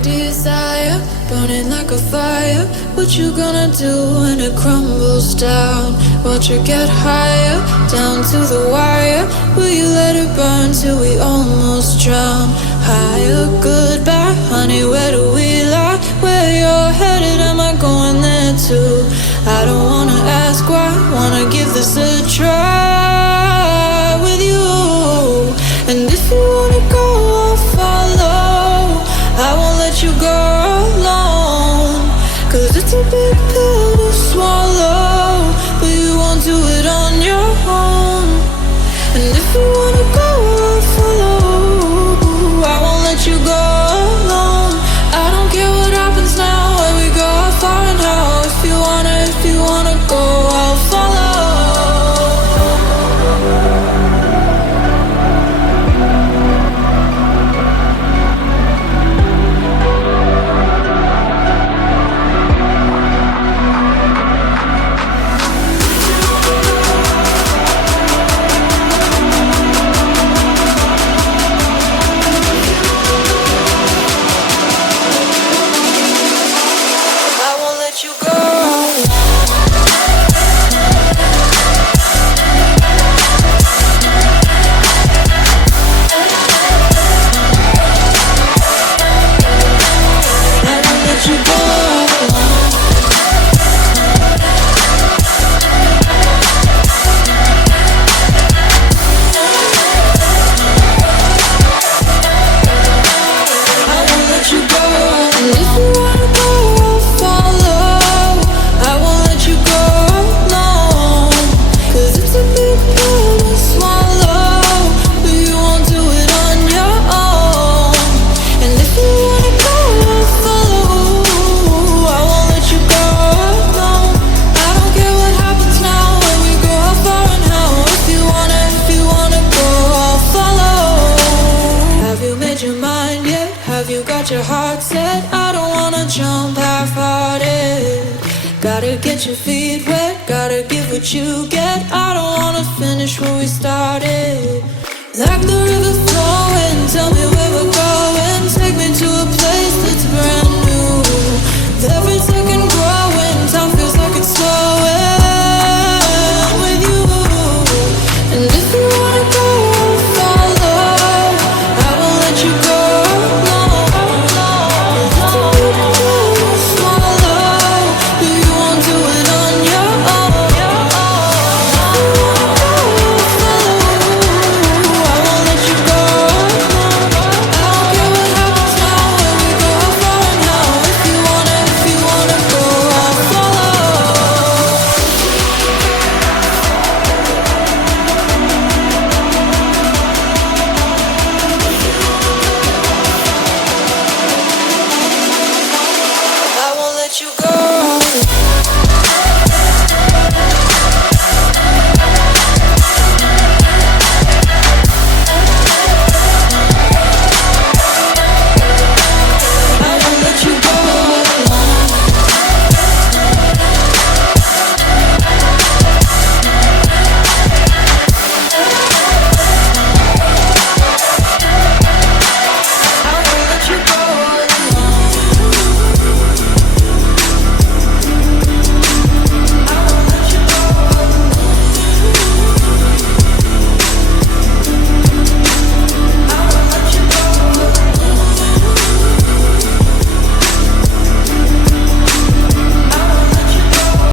desire, burning like a fire. What you gonna do when it crumbles down? Watch it get higher, down to the wire. Will you let it burn till we almost drown? Higher, goodbye, honey, where do we lie? Where you're headed, am I going there too? I don't wanna ask why, wanna give this a try with you. And if you wanna go, I'll follow. I won't let you go alone, 'cause it's a big pill to swallow, but you won't do it on your own. And if you wanna go, I'll follow. I won't let you go alone. I don't care what happens now, where we go, how far and how. If you wanna go, I'll follow. Your heart set, I don't wanna jump half-hearted. Gotta get your feet wet, gotta give what you get. I don't wanna finish where we started. Like the river flowing, tell me where we're going.